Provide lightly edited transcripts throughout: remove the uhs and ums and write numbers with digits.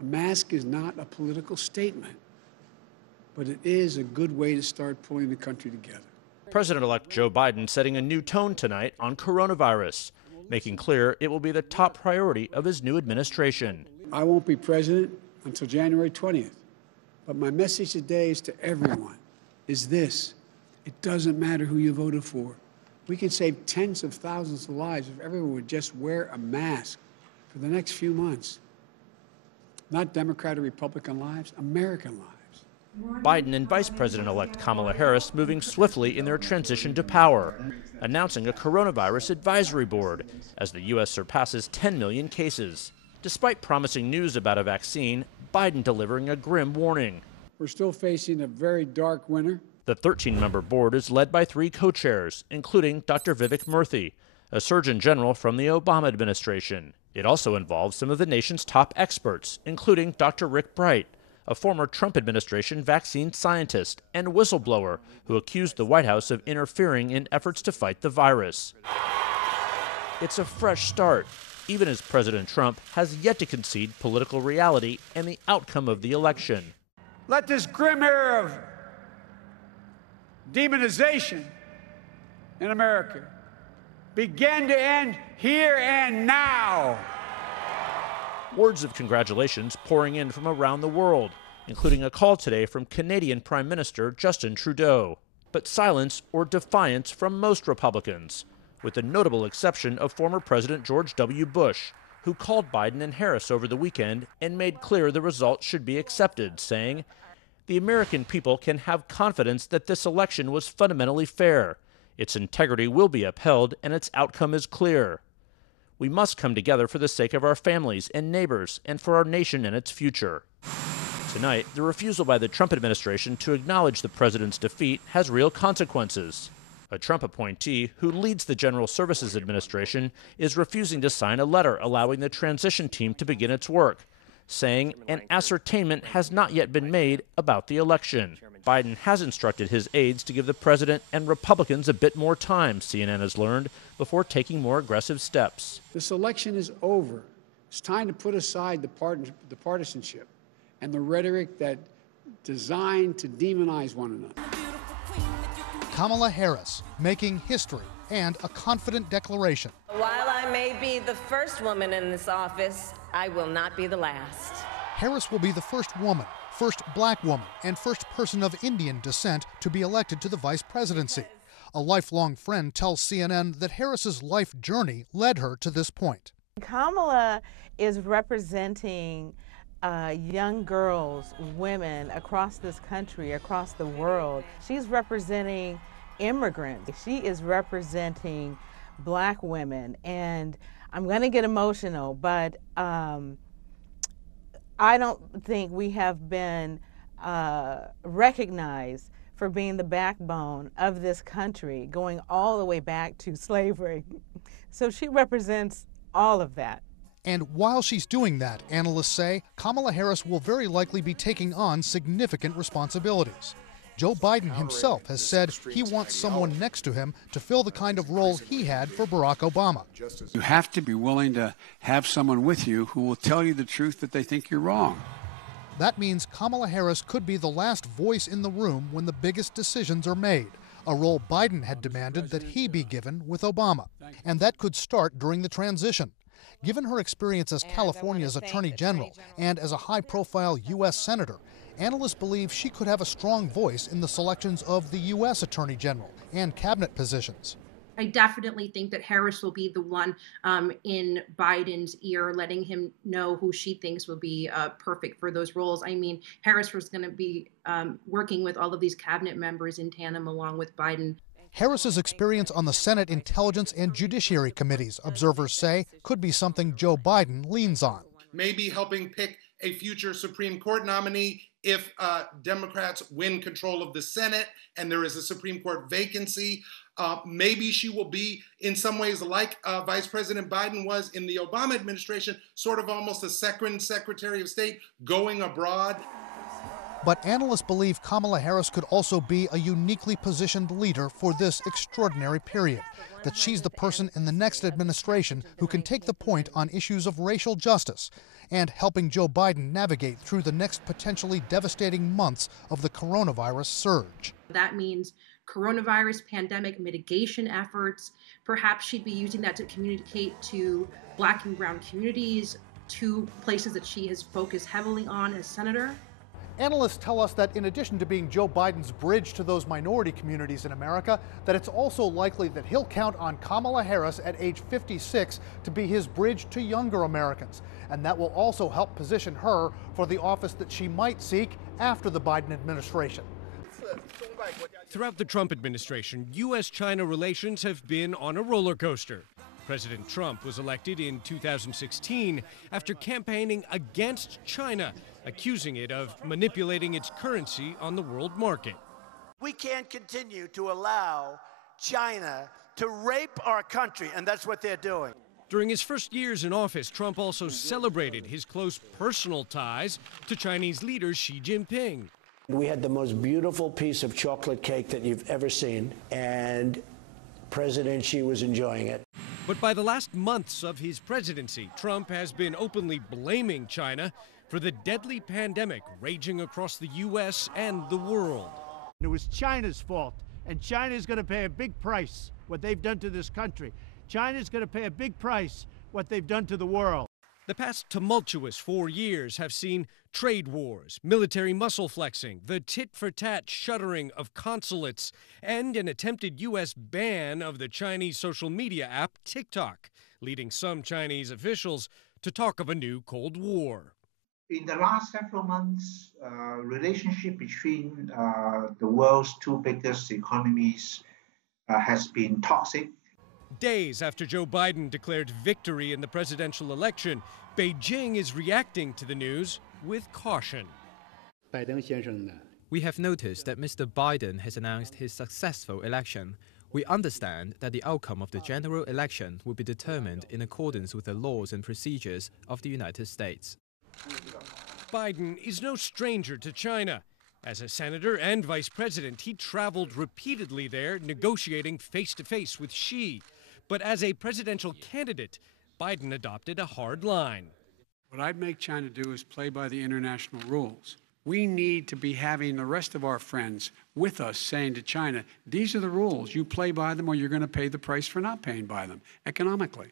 A mask is not a political statement, but it is a good way to start pulling the country together. President-elect Joe Biden setting a new tone tonight on coronavirus, making clear it will be the top priority of his new administration. I won't be president until January 20th, but my message today is to everyone is this: it doesn't matter who you voted for. We can save tens of thousands of lives if everyone would just wear a mask for the next few months. Not Democrat or Republican lives, American lives. Biden and Vice President-elect Kamala Harris moving swiftly in their transition to power, announcing a coronavirus advisory board as the U.S. surpasses 10 million cases. Despite promising news about a vaccine, Biden delivering a grim warning. We're still facing a very dark winter. The 13-member board is led by 3 co-chairs, including Dr. Vivek Murthy, a Surgeon General from the Obama administration. It also involves some of the nation's top experts, including Dr. Rick Bright, a former Trump administration vaccine scientist and whistleblower who accused the White House of interfering in efforts to fight the virus. It's a fresh start, even as President Trump has yet to concede political reality and the outcome of the election. Let this grim era of demonization in America begin to end here and now. Words of congratulations pouring in from around the world, including a call today from Canadian Prime Minister Justin Trudeau. But silence or defiance from most Republicans, with the notable exception of former President George W. Bush, who called Biden and Harris over the weekend and made clear the results should be accepted, saying, "The American people can have confidence that this election was fundamentally fair. Its integrity will be upheld and its outcome is clear. We must come together for the sake of our families and neighbors and for our nation and its future." Tonight, the refusal by the Trump administration to acknowledge the president's defeat has real consequences. A Trump appointee who leads the General Services Administration is refusing to sign a letter allowing the transition team to begin its work, saying an ascertainment has not yet been made about the election. Biden has instructed his aides to give the president and Republicans a bit more time, CNN has learned, before taking more aggressive steps. This election is over. It's time to put aside the partisanship and the rhetoric that designed to demonize one another. Kamala Harris making history and a confident declaration. While I may be the first woman in this office, I will not be the last. Harris will be the first woman, first black woman, and first person of Indian descent to be elected to the vice presidency. A lifelong friend tells CNN that Harris's life journey led her to this point. Kamala is representing young girls, women across this country, across the world. She's representing immigrants. She is representing black women. And I'm going to get emotional, but I don't think we have been recognized for being the backbone of this country, going all the way back to slavery. So she represents all of that. And while she's doing that, analysts say Kamala Harris will very likely be taking on significant responsibilities. Joe Biden himself has said he wants someone next to him to fill the kind of role he had for Barack Obama. You have to be willing to have someone with you who will tell you the truth that they think you're wrong. That means Kamala Harris could be the last voice in the room when the biggest decisions are made, a role Biden had demanded that he be given with Obama. And that could start during the transition. Given her experience as California's Attorney General and as a high-profile U.S. Senator, analysts believe she could have a strong voice in the selections of the U.S. Attorney General and cabinet positions. I definitely think that Harris will be the one in Biden's ear, letting him know who she thinks will be perfect for those roles. I mean, Harris was going to be working with all of these cabinet members in tandem along with Biden. Harris's experience on the Senate Intelligence and Judiciary Committees, observers say, could be something Joe Biden leans on. Maybe helping pick a future Supreme Court nominee if Democrats win control of the Senate and there is a Supreme Court vacancy. Maybe she will be, in some ways, like Vice President Biden was in the Obama administration, sort of almost a second Secretary of State going abroad. But analysts believe Kamala Harris could also be a uniquely positioned leader for this extraordinary period, that she's the person in the next administration who can take the point on issues of racial justice and helping Joe Biden navigate through the next potentially devastating months of the coronavirus surge. That means coronavirus pandemic mitigation efforts. Perhaps she'd be using that to communicate to Black and brown communities, two places that she has focused heavily on as senator. Analysts tell us that in addition to being Joe Biden's bridge to those minority communities in America, that it's also likely that he'll count on Kamala Harris at age 56 to be his bridge to younger Americans. And that will also help position her for the office that she might seek after the Biden administration. Throughout the Trump administration, U.S.-China relations have been on a roller coaster. President Trump was elected in 2016 after campaigning against China, accusing it of manipulating its currency on the world market. We can't continue to allow China to rape our country, and that's what they're doing. During his first years in office, Trump also celebrated his close personal ties to Chinese leader Xi Jinping. We had the most beautiful piece of chocolate cake that you've ever seen, and President Xi was enjoying it. But by the last months of his presidency, Trump has been openly blaming China for the deadly pandemic raging across the U.S. and the world. It was China's fault, and China's going to pay a big price, what they've done to this country. China's going to pay a big price, what they've done to the world. The past tumultuous 4 years have seen trade wars, military muscle flexing, the tit-for-tat shuttering of consulates, and an attempted U.S. ban of the Chinese social media app TikTok, leading some Chinese officials to talk of a new Cold War. In the last several months, relationship between the world's two biggest economies has been toxic. Days after Joe Biden declared victory in the presidential election, Beijing is reacting to the news with caution. We have noticed that Mr. Biden has announced his successful election. We understand that the outcome of the general election will be determined in accordance with the laws and procedures of the United States. Biden is no stranger to China. As a senator and vice president, he traveled repeatedly there, negotiating face-to-face with Xi. But as a presidential candidate, Biden adopted a hard line. What I'd make China do is play by the international rules. We need to be having the rest of our friends with us saying to China, these are the rules. You play by them or you're going to pay the price for not paying by them economically.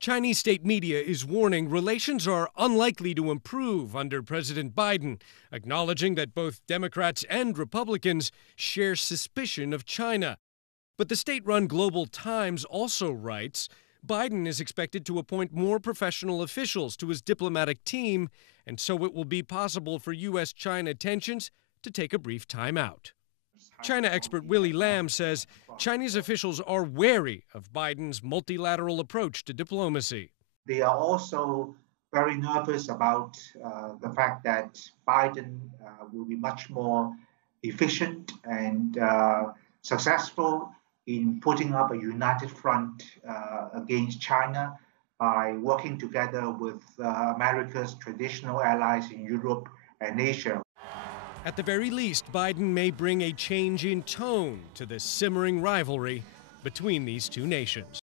Chinese state media is warning relations are unlikely to improve under President Biden, acknowledging that both Democrats and Republicans share suspicion of China. But the state-run Global Times also writes, Biden is expected to appoint more professional officials to his diplomatic team, and so it will be possible for U.S.-China tensions to take a brief time out. China expert Willie Lam says Chinese officials are wary of Biden's multilateral approach to diplomacy. They are also very nervous about the fact that Biden will be much more efficient and successful in putting up a united front against China by working together with America's traditional allies in Europe and Asia. At the very least, Biden may bring a change in tone to the simmering rivalry between these two nations.